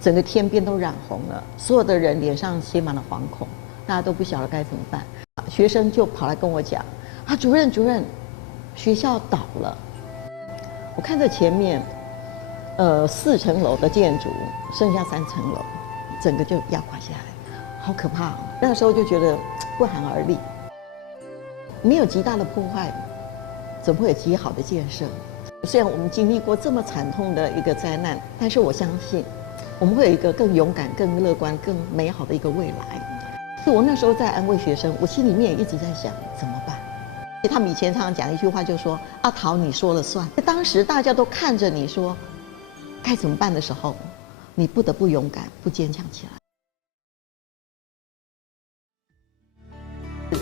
整个天边都染红了，所有的人脸上写满了惶恐，大家都不晓得该怎么办。学生就跑来跟我讲：“啊，主任，学校倒了。”我看着前面，4层楼的建筑，剩下3层楼，整个就压垮下来，好可怕哦！那时候就觉得不寒而栗。没有极大的破坏，怎么会有极好的建设？虽然我们经历过这么惨痛的一个灾难，但是我相信。我们会有一个更勇敢、更乐观、更美好的一个未来。所以我那时候在安慰学生，我心里面也一直在想怎么办。他们以前常常讲一句话，就说：“阿桃，你说了算。”当时大家都看着你说该怎么办的时候，你不得不勇敢、不坚强起来。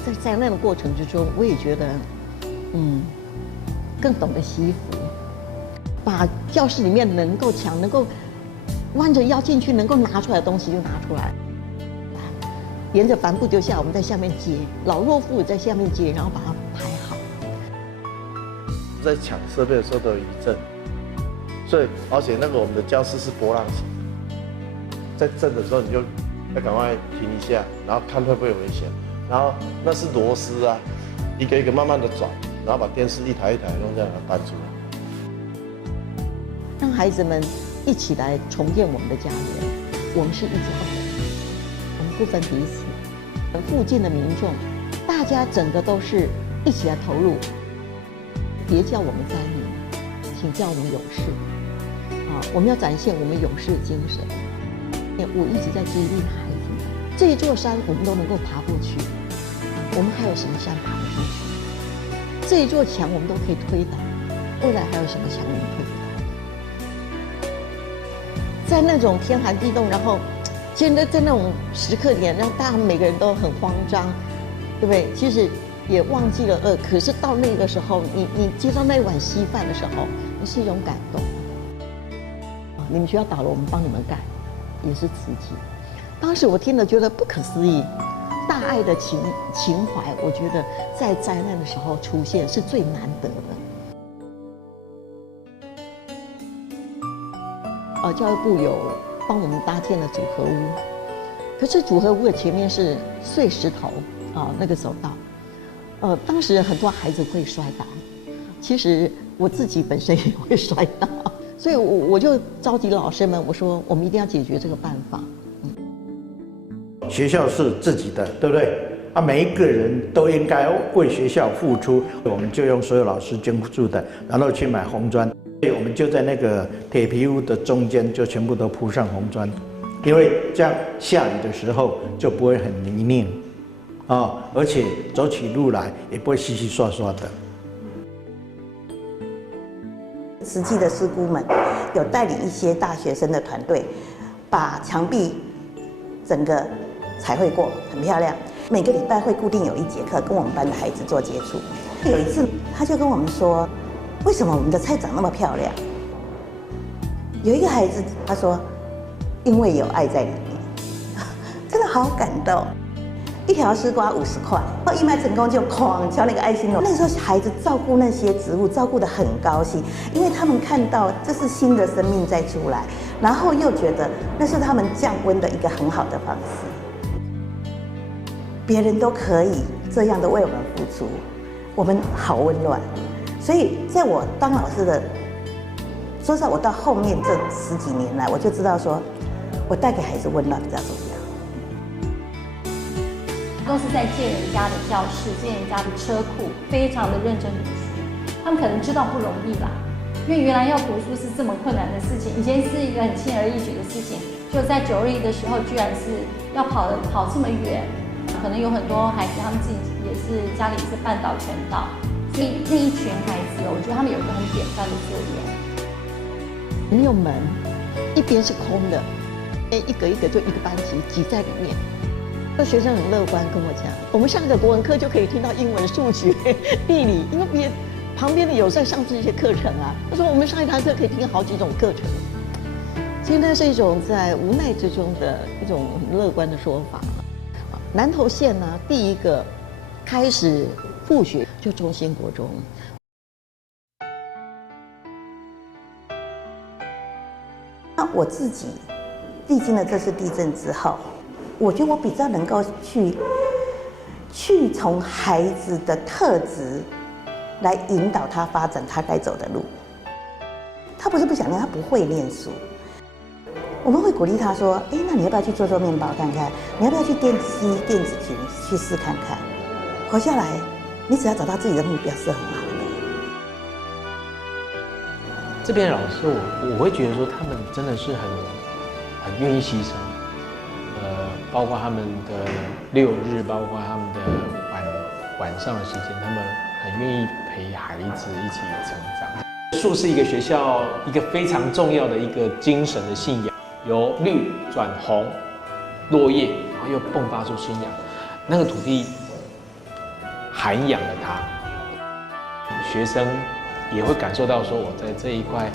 在灾难的过程之中，我也觉得，更懂得惜福，把教室里面能够弯着腰进去能够拿出来的东西就拿出来，沿着帆布丢下，我们在下面接，老弱妇孺在下面接，然后把它排好。在抢设备的时候都有余震，所以而且那个我们的教室是波浪形，在震的时候你就要赶快停一下，然后看会不会有危险，然后那是螺丝啊，一个一个慢慢的转，然后把电视一台一台弄这样搬出来，让孩子们一起来重建我们的家园，我们是一家人，我们不分彼此。附近的民众，大家整个都是一起来投入。别叫我们灾民，请叫我们勇士。我们要展现我们勇士精神。我一直在激励孩子们，这一座山我们都能够爬过去，我们还有什么山爬不过去？这一座墙我们都可以推倒，未来还有什么墙我们推不倒？在那种天寒地冻，然后现在在那种时刻点，让大家每个人都很慌张，对不对？其实也忘记了饿，可是到那个时候，你接到那碗稀饭的时候，你是一种感动。你们学校倒了，我们帮你们盖，也是慈济。当时我听了觉得不可思议，大爱的情怀，我觉得在灾难的时候出现是最难得的。教育部有帮我们搭建了组合屋，可是组合屋的前面是碎石头那个走道，当时很多孩子会摔倒，其实我自己本身也会摔倒，所以我就召集老师们，我说我们一定要解决这个办法。学校是自己的，对不对？每一个人都应该为学校付出，我们就用所有老师捐助的，然后去买红砖。我们就在那个铁皮屋的中间，就全部都铺上红砖，因为这样下雨的时候就不会很泥泞，而且走起路来也不会稀稀刷刷的。慈济的师姑们有带领一些大学生的团队，把墙壁整个彩绘过，很漂亮。每个礼拜会固定有1节课跟我们班的孩子做接触。有一次，他就跟我们说，为什么我们的菜长那么漂亮？有一个孩子他说，因为有爱在里面，真的好感动。1条丝瓜50块，义卖成功就哐敲那个爱心锣。那个时候孩子照顾那些植物照顾得很高兴，因为他们看到这是新的生命在出来，然后又觉得那是他们降温的一个很好的方式。别人都可以这样的为我们付出，我们好温暖。所以在我当老师的，说实在，我到后面这10几年来，我就知道说，我带给孩子温暖比较重要。都是在借人家的教室、借人家的车库，非常的认真读书。他们可能知道不容易啦，因为原来要读书是这么困难的事情，以前是一个很轻而易举的事情，就在921的时候，居然是要跑这么远。可能有很多孩子，他们自己也是家里是半岛全岛，所以那一群孩子，我觉得他们有一个很典范的作用。没有门，一边是空的，一个一个就一个班级挤在里面。那学生很乐观跟我讲，我们上个国文课就可以听到英文、数学、地理，因为旁边的有在上这些课程啊，他说我们上一堂课可以听好几种课程。其实那是一种在无奈之中的一种很乐观的说法。南投县呢，第一个开始复学就中兴国中。那我自己历经了这次地震之后，我觉得我比较能够去从孩子的特质来引导他发展他该走的路。他不是不想念，他不会念书。我们会鼓励他说：“哎，那你要不要去做面包看看？你要不要去电子群去试看看？活下来，你只要找到自己的目标是很好的。”这边老师我会觉得说，他们真的是很愿意牺牲，包括他们的6日，包括他们的晚上的时间，他们很愿意陪孩子一起成长。树是一个学校一个非常重要的一个精神的信仰，由绿转红，落叶，然后又迸发出新芽，那个土地涵养了他，学生也会感受到说，我在这一块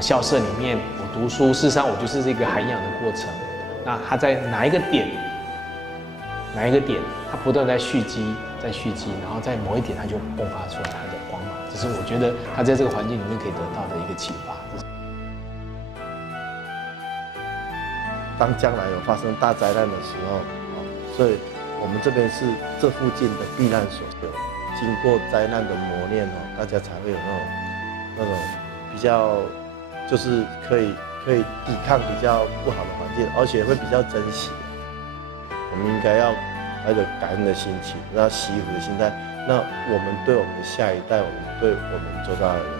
校舍里面，我读书，事实上我就是这个涵养的过程。那他在哪一个点，他不断在蓄积，然后在某一点他就迸发出来他的光芒。这是我觉得他在这个环境里面可以得到的一个启发。当将来有发生大灾难的时候，所以我们这边是这附近的避难所，经过灾难的磨练大家才会有那种比较，就是可以抵抗比较不好的环境，而且会比较珍惜。我们应该要怀着感恩的心情，然后惜福的心态。那我们对我们的下一代，我们对我们周遭的人，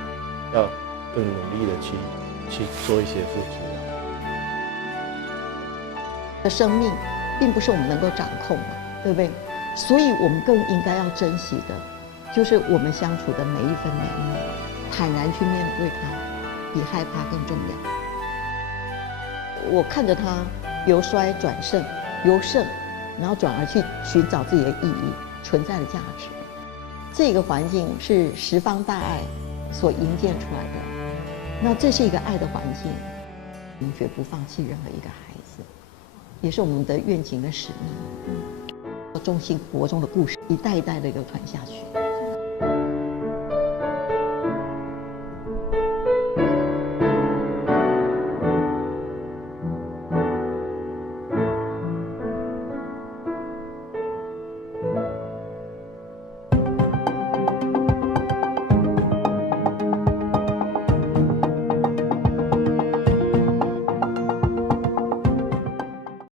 要更努力的去做一些付出。的生命并不是我们能够掌控的，对不对？所以我们更应该要珍惜的，就是我们相处的每一分每一秒，坦然去面对它，比害怕更重要。我看着他由衰转盛，由盛，然后转而去寻找自己的意义、存在的价值。这个环境是十方大爱所营建出来的，那这是一个爱的环境，我们绝不放弃任何一个孩子，也是我们的愿景的使命。中兴国中的故事一代一代的流传下去。